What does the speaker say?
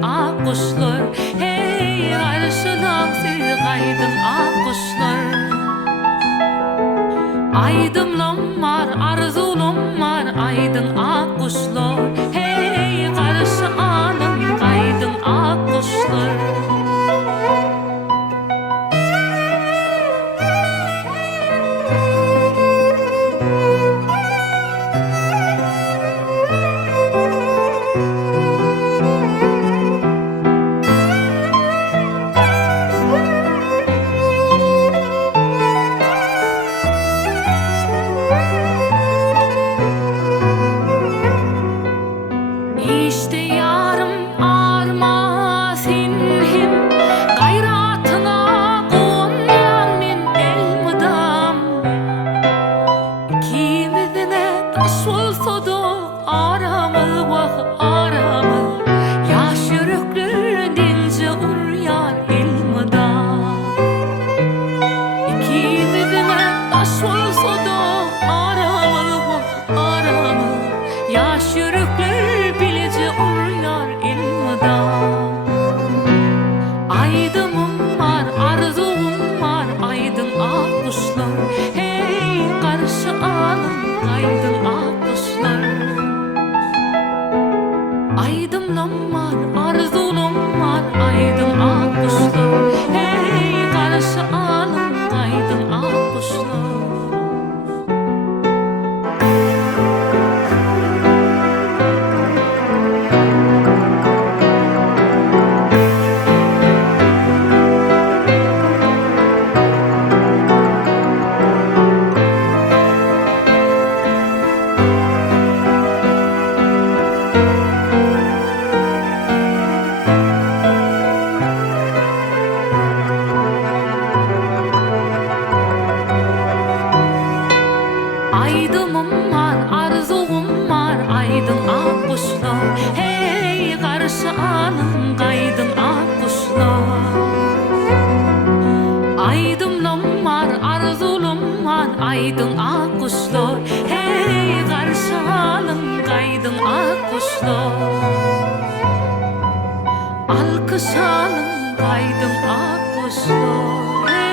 aydın ak kuşlar. Hey karşıdan sizi kaydın ak kuşlar. Aydımlım var, arzulum var, aydın ak kuşlar. Hey karşı alın kaydın ak kuşlar. İşte yarım armaz hinhim gayratına konyan min elmidam. Kimizine taş olsa da aramı vah aramı, yaş yürekler dince uryar elmidam. Kimizine taş olsa da aramı vah aramı, yaş yürekler uryar ilmidam. Aydımım var, arzum var, aydın ak kuşlar. Hey karşı alın kaydın ak kuşlar. Aydımlım var, arzulum var, aydın ak kuşlar. Hey karşı alın kaydın ak kuşlar. Aydımım var, arzum var, aydın ak kuşlar. Hey karşı alın kaydın ak kuşlar. Aydımlım var, arzulum var, aydın ak kuşlar. Hey karşı alın kaydın ak kuşlar. Alkış alın kaydın ak kuşlar.